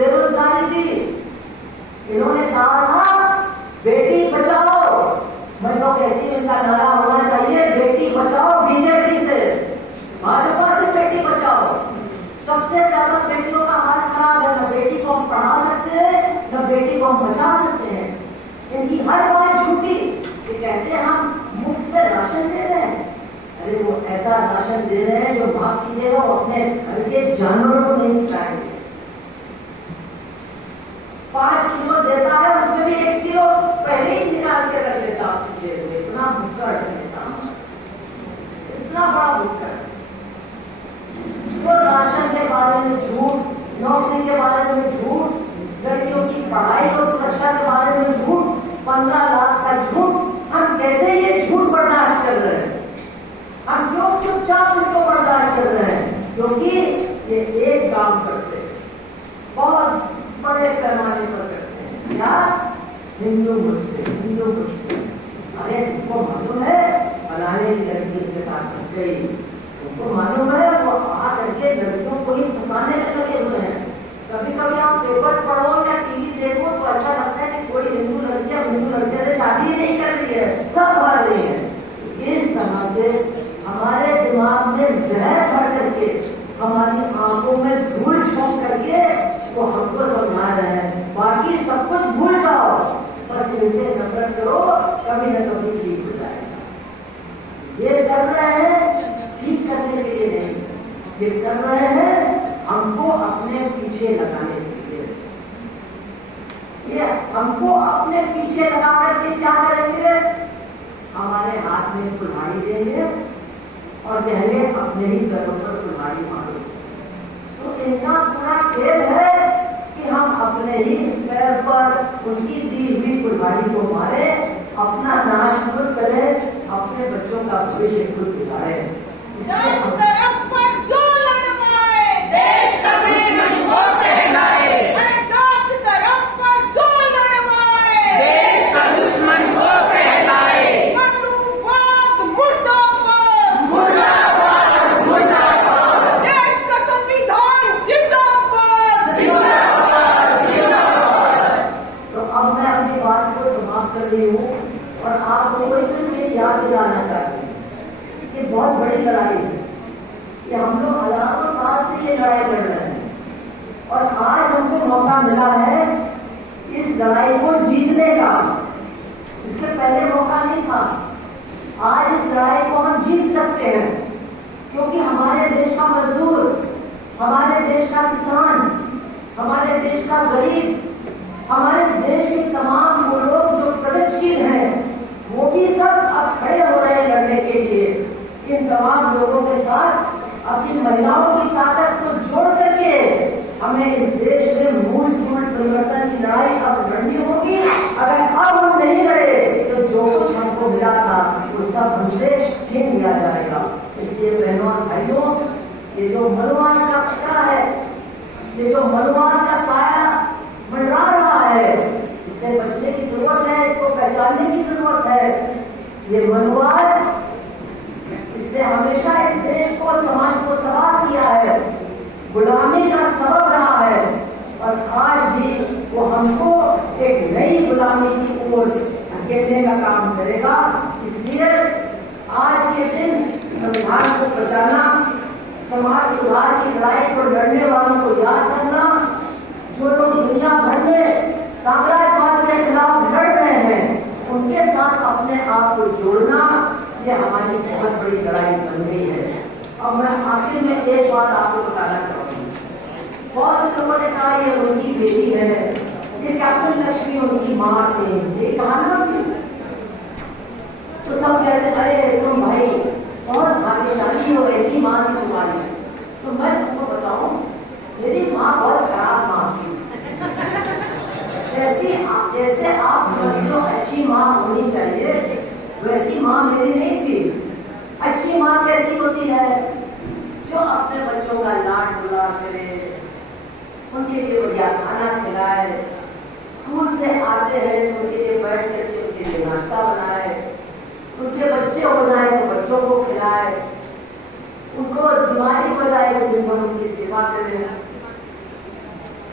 बेरोजगारी थी, इन्होंने कहा था बेटी बचाओ। मैं तो कहती हूँ इनका नारा होना चाहिए बेटी बचाओ बीजेपी से, भाजपा से बेटी बचाओ। सबसे ज्यादा बेटियों का हाल खराब है, न बेटी को हम पढ़ा सकते हैं न बेटी को हम बचा सकते हैं। इनकी हर बात झूठी, ये कहते हैं हम मुफ्त में राशन दे रहे हैं। अरे वो ऐसा राशन दे रहे हैं जो माफ कीजिएगा वो अपने घर के जानवरों को नहीं खिलाएंगे। 5 किलो देता है उसमें भी 1 किलो पहले ही निकाल के रख लेता। इतना भुक्कड़ देता, इतना बड़ा भुक्कड़। वो राशन के बारे में झूठ, नौकरी के बारे में झूठ, लड़कियों की पढ़ाई और सुरक्षा के बारे में झूठ, 15 लाख का झूठ। हम कैसे ये झूठ बर्दाश्त कर रहे हैं? हम क्यों चुपचाप इसको बर्दाश्त कर रहे हैं? क्योंकि ये एक काम करते हैं, बहुत बड़े पैमाने पर करते हैं। क्या? हिंदू मुस्लिम। अरे तुमको मालूम है फलाने की लड़की से बात कर गई, तुमको मालूम है वो आ करके लड़कियों को ही फंसाने में लगे हुए हैं। कभी कभी आप पेपर पढ़ो या टीवी देखो तो ऐसा लगता है कि कोई हिंदू लड़के से शादी नहीं कर रही है, सब भर रही है। इस तरह से हमारे दिमाग में जहर भर करके, हमारी आंखों में धूल झोंक करके वो हमको समझा रहे हैं। बाकी सब कुछ भूल जाओ, बस इनसे नफरत करो, कभी न कभी ठीक हो जाएगा। ये कर रहे हैं ठीक करने के लिए नहीं, ये कर रहे हैं हमको अपने पीछे लगाने के लिए। ये हमको अपने पीछे लगा करके क्या करेंगे? हमारे हाथ में कुल्हाड़ी देंगे और कहेंगे अपने ही पैरों पर कुल्हाड़ी मारो। तो इनका पूरा खेल है कि हम अपने ही पैर पर उनकी दी हुई कुल्हाड़ी को मारे, अपना नाश खुद करें, अपने बच्चों का भविष्य खुद बिगाड़े। और आप लोगों को सिर्फ ये याद दिलाना चाहते हैं कि बहुत बड़ी लड़ाई है, कि हम लोग हजारों साल से ये लड़ाई लड़ रहे हैं और आज हमको मौका मिला है इस लड़ाई को जीतने का। इससे पहले मौका नहीं था। आज इस लड़ाई को हम जीत सकते हैं क्योंकि हमारे देश का मजदूर, हमारे देश का किसान, हमारे देश का गरीब, हमारे देश के तमाम वो लोग जो प्रगतिशील हैं वो भी सब अब खड़े हो रहे हैं लड़ने के लिए। इन तमाम लोगों के साथ अपनी महिलाओं की ताकत को जोड़ करके हमें इस देश में मूल चूल परिवर्तन की लड़ाई अब लड़नी होगी। अगर अब हम नहीं लड़े तो जो कुछ हमको मिला था वो सब हमसे छीन लिया जाएगा। इसलिए बहनों और भाइयों, ये जो मनुवाद का खतरा है, ये जो मनुवाद का साया मंडरा रहा है, इससे बचने की जरूरत है, इसको पहचानने की जरूरत है। ये मनुवाद इसने हमेशा इस देश को, समाज को तबाह किया है, गुलामी का सबब रहा है और आज भी वो हमको एक नई गुलामी की ओर धकेलने का काम करेगा। इसलिए आज के दिन संविधान को बचाना, समाज सुधार की लड़ाई को लड़ने वालों को याद करना, जो लोग दुनिया भर में साम्राज्यवाद के खिलाफ लड़ रहे हैं उनके साथ अपने आप को जोड़ना, ये हमारी बहुत बड़ी लड़ाई बन गई है। अब मैं आखिर में एक बात आपको बताना चाहूंगी। बहुत से लोगों ने कहा ये उनकी बेटी है, ये कैप्टन लक्ष्मी उनकी माँ थी, ये कहानी थी। तो सब कहते अरे तुम भाई बहुत भाग्यशाली हो, ऐसी माँ थी तुम्हारी। तो मैं तुमको बताऊं, मेरी माँ बहुत खराब माँ थी। जैसे आप समझ लो अच्छी माँ होनी चाहिए, वैसी माँ मेरी नहीं थी। अच्छी माँ कैसी होती है? जो अपने बच्चों का लाड दुलार करे, उनके लिए बढ़िया खाना खिलाए, स्कूल से आते हैं तो उनके लिए बैठ करके उनके लिए नाश्ता बनाए, उनके बच्चे हो जाए तो बच्चों को खिलाए, उनको बीमारी हो जाए तो दिन भर उनकी सेवा करें।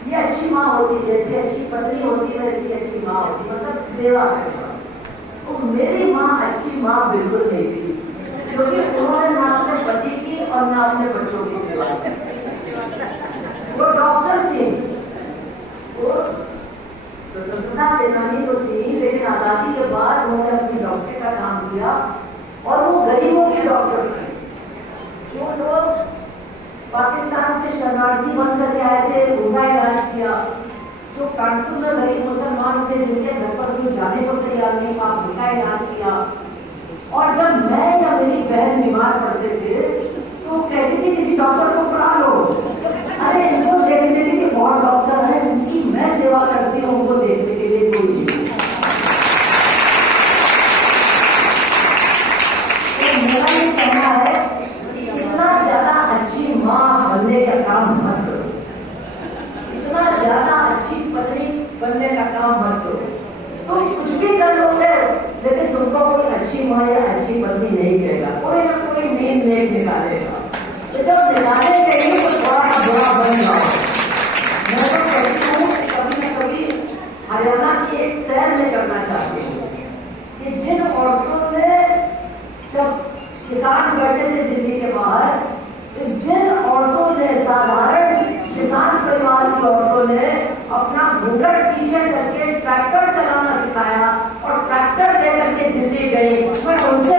ये अच्छी माँ होती, जैसी अच्छी पत्नी होती वैसी अच्छी माँ होती, मतलब सेवा करने वाली। तो मेरी माँ अच्छी माँ बिल्कुल नहीं थी, क्योंकि उन्होंने ना अपने पति की और ना अपने बच्चों की सेवा की। वो डॉक्टर थी, वो स्वतंत्रता सेनानी तो थी, लेकिन आजादी के बाद उन्होंने अपनी डॉक्टरी का काम किया और वो गरीबों की डॉक्टर थी। जो लोग पाकिस्तान से शरणार्थी बनकर के आए थे उनका इलाज किया, जो कानपुर में गरीब मुसलमान थे जिनके घर पर भी जाने को तैयार नहीं था उनका इलाज किया। और जब मैं या मेरी बहन बीमार पड़ते थे तो कहती थी किसी डॉक्टर को बुला लो। अरे इनको देखने के लिए बहुत डॉक्टर है जिनकी मैं सेवा करती हूँ, उनको देखने के लिए कोई नहीं। तो मेरा ये कहना है कि इतना ज्यादा अच्छी माँ बनने का काम मत करो, इतना ज्यादा अच्छी पत्नी बनने का काम मत करो। तुम कुछ भी कर लोगे लेकिन तुमको कोई अच्छी माँ या अच्छी पत्नी नहीं कहेगा, कोई ना कोई नींद नहीं निकालेगा। तो जब निकालने के लिए तो थोड़ा सा बुरा बन जाओ। मैं तो कहती हूँ कभी न कभी हरियाणा की एक सैर में करना चाहती हूँ कि जिन औरतों ने जब किसान बैठे थे दिल्ली के बाहर, तो जिन औरतों ने, साधारण किसान परिवार की औरतों ने अपना घूंघट पीछे करके ट्रैक्टर चलाना सिखाया और ट्रैक्टर लेकर के दिल्ली गई, मैं उनसे